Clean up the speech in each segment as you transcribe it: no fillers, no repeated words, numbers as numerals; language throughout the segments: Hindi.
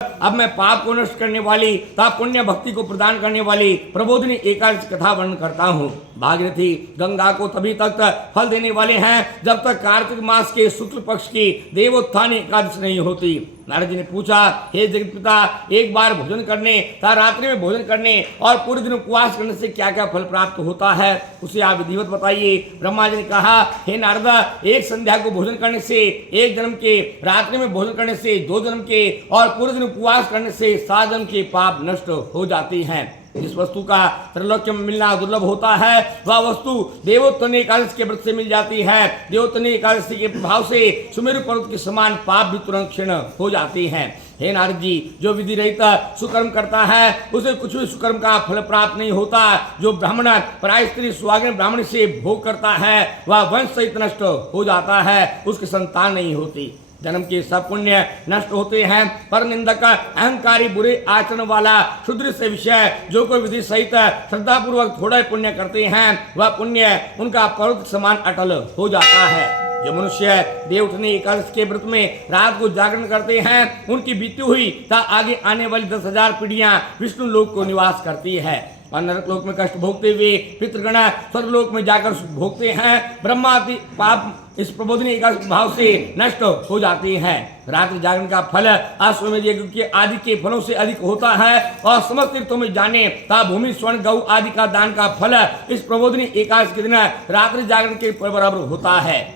अब मैं पाप को नष्ट करने वाली तथा पुण्य भक्ति को प्रदान करने वाली प्रबोधिनी एकादशी कथा वर्णन करता हूँ। भागीरथी गंगा को तभी तक फल देने वाले हैं जब तक कार्तिक मास के शुक्ल पक्ष की देवोत्थानी एकादशी नहीं होती। नारद जी ने पूछा, हे जगत पिता, एक बार भोजन करने तथा रात्रि में भोजन करने और पूरे दिन उपवास करने से क्या क्या फल प्राप्त होता है, उसे आप विधिवत बताइए। ब्रह्मा जी ने कहा, हे नारद, एक संध्या को भोजन करने से 1 जन्म के, रात्रि में भोजन करने से 2 जन्म के और पूरे दिन उपवास करने से 7 जन्म के पाप नष्ट हो जाती हैं। जिस वस्तु का त्रैलोक्य में मिलना दुर्लभ होता है वह वस्तु देवोत्थानी एकादशी के व्रत से मिल जाती है। देवोत्थानी एकादशी के प्रभाव से सुमेरु पर्वत के समान पाप भी तुरंत क्षीण हो जाती हैं। हे नारद जी, जो विधि रहित सुकर्म करता है उसे कुछ भी सुकर्म का फल प्राप्त नहीं होता। जो ब्राह्मण पराय स्त्री सुहागिन ब्राह्मण से भोग करता है वह वंश सहित नष्ट हो जाता है, उसकी संतान नहीं होती। जन्म के सब पुण्य नष्ट होते हैं, पर निंदक, अहंकारी, बुरे आचरण वाला, क्षुद्र से विषय जो कोई विधि सहित श्रद्धा पूर्वक थोड़ा पुण्य करते हैं वह पुण्य उनका पर्वत समान अटल हो जाता है। जो मनुष्य देवोत्थानी एकादशी के व्रत में रात को जागरण करते हैं उनकी बीती हुई तथा आगे आने वाली 10,000 पीढ़ियां विष्णु लोक को निवास करती है और नरक लोक में कष्ट भोगते हुए पितृगण स्वर्गलोक में जाकर भोगते हैं। ब्रह्मा आदि पाप इस प्रबोधिनी एकादशी भाव से नष्ट हो जाती हैं। रात्रि जागरण का फल अश्वमेध यज्ञ के आदि के फलों से अधिक होता है और समस्त तीर्थों में जाने तथा भूमि स्वर्ण गौ आदि का दान का फल इस प्रबोधिनी एकादशी के दिन रात्रि जागरण के बराबर होता है।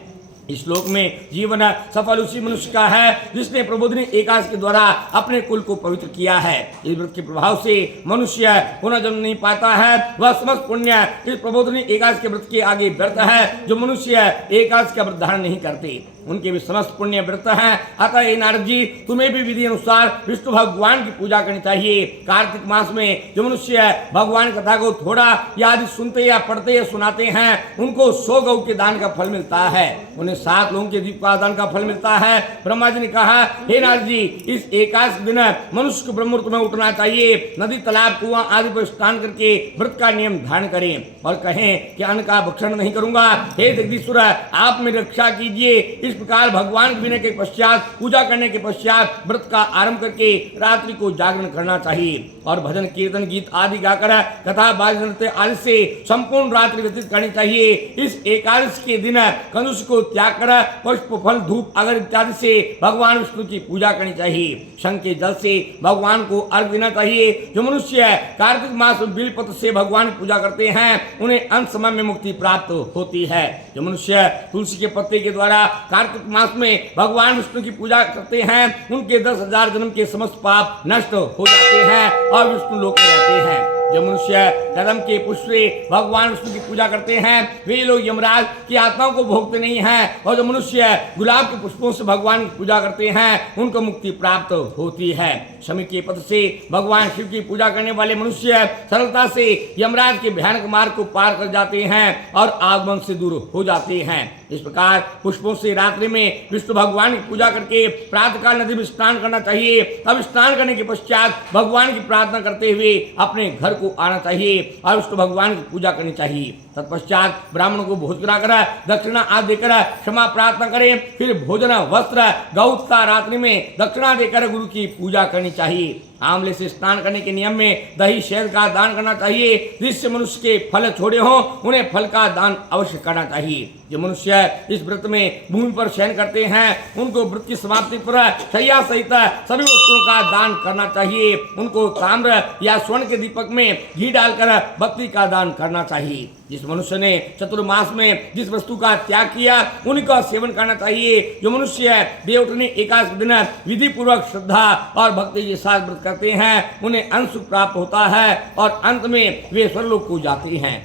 इस श्लोक में जीवन सफल उसी मनुष्य का है जिसने प्रबोधिनी एकादशी के द्वारा अपने कुल को पवित्र किया है। इस व्रत के प्रभाव से मनुष्य पुनः जन्म नहीं पाता है। वह समस्त पुण्य इस प्रबोधिनी एकादशी के व्रत के आगे व्यर्थ है। जो मनुष्य एकादशी का व्रत धारण नहीं करते उनके भी समस्त पुण्य व्रत हैं। अतः हे नारद जी, तुम्हें भी विधि अनुसार विष्णु भगवान की पूजा करनी चाहिए। कार्तिक मास में जो मनुष्य भगवान कथा को थोड़ा या आदि सुनते या पढ़ते या सुनाते हैं उनको 100 गौ के दान का फल मिलता है, उन्हें 7 लोगों के दीप का दान का फल मिलता है। ब्रह्मा जी ने कहा, हे नारद जी, इस एकादशी दिन मनुष्य को ब्रह्म मुहूर्त में उठना चाहिए। नदी, तालाब, कुआं आदि पर स्नान करके व्रत का नियम धारण करें और कहें कि अन्न का भक्षण नहीं करूंगा। हे जगदीश्वर, आप मेरी रक्षा कीजिए। इस प्रकार भगवान के विनय के पश्चात, पूजा करने के पश्चात व्रत का आरंभ करके रात्रि को जागरण करना चाहिए और भजन कीर्तन गीत आदि गाकर कथा बाजन नृत्य आदि से संपूर्ण रात्रि व्यतीत करनी चाहिए। इस एकादशी के दिन कंजुष को त्याग कर पुष्प, फल, धूप, अगर इत्यादि से भगवान विष्णु की पूजा करनी चाहिए। शंख के जल से भगवान को अर्घ देना चाहिए। जो मनुष्य कार्तिक मास में बिलपत्र से भगवान की पूजा करते हैं उन्हें अंत समय में मुक्ति प्राप्त होती है। जो मनुष्य तुलसी के पत्ते के द्वारा कार्तिक मास में भगवान विष्णु की पूजा करते हैं उनके 10,000 जन्म के समस्त पाप नष्ट हो जाते हैं और विष्णु लोक में रहते हैं। जो मनुष्य कदम के पुष्प से भगवान विष्णु की पूजा करते हैं वे लोग यमराज की आत्माओं को भोगते नहीं हैं और जो मनुष्य गुलाब के पुष्पों से भगवान की पूजा करते हैं उनको मुक्ति प्राप्त होती है। शमी के पत्र से भगवान शिव की पूजा करने वाले मनुष्य सरलता से यमराज के भयानक मार्ग को पार कर जाते हैं और आगमन से दूर हो जाते हैं। इस प्रकार पुष्पों से रात्रि में विष्णु भगवान की पूजा करके प्रातःकाल नदी में स्नान करना चाहिए। अब स्नान करने के पश्चात भगवान की प्रार्थना करते हुए अपने घर को आना चाहिए और विष्णु भगवान की पूजा करनी चाहिए। तत्पश्चात ब्राह्मणों को भोज कराकर दक्षिणा आदि देकर क्षमा प्रार्थना करें। फिर भोजन, वस्त्र, गौ तथा रात्रि में दक्षिणा देकर गुरु की पूजा करनी चाहिए। आंवले से स्नान करने के नियम में दही, शहद का दान करना चाहिए। जिससे मनुष्य के फल छोड़े हों उन्हें फल का दान अवश्य करना चाहिए। जो मनुष्य इस व्रत में भूमि पर शयन करते हैं उनको व्रत की समाप्ति पर शैया सहित सभी वस्तुओं का दान करना चाहिए। उनको ताम्र या स्वर्ण के दीपक में घी डालकर बत्ती का दान करना चाहिए। जिस मनुष्य ने चतुर्मास में जिस वस्तु का त्याग किया उनका सेवन करना चाहिए। जो मनुष्य देवोत्थानी एकादशी दिन विधि पूर्वक श्रद्धा और भक्ति के साथ व्रत करते हैं उन्हें अंश सुख प्राप्त होता है और अंत में वे स्वर्गलोक को जाते हैं।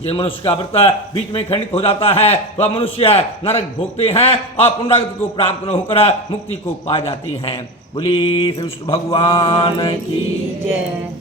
जिस मनुष्य का व्रत बीच में खंडित हो जाता है वह मनुष्य नरक भोगते हैं और पुनरागति को प्राप्त न होकर मुक्ति को पा जाती हैं। बोली श्री विष्णु भगवान की जय।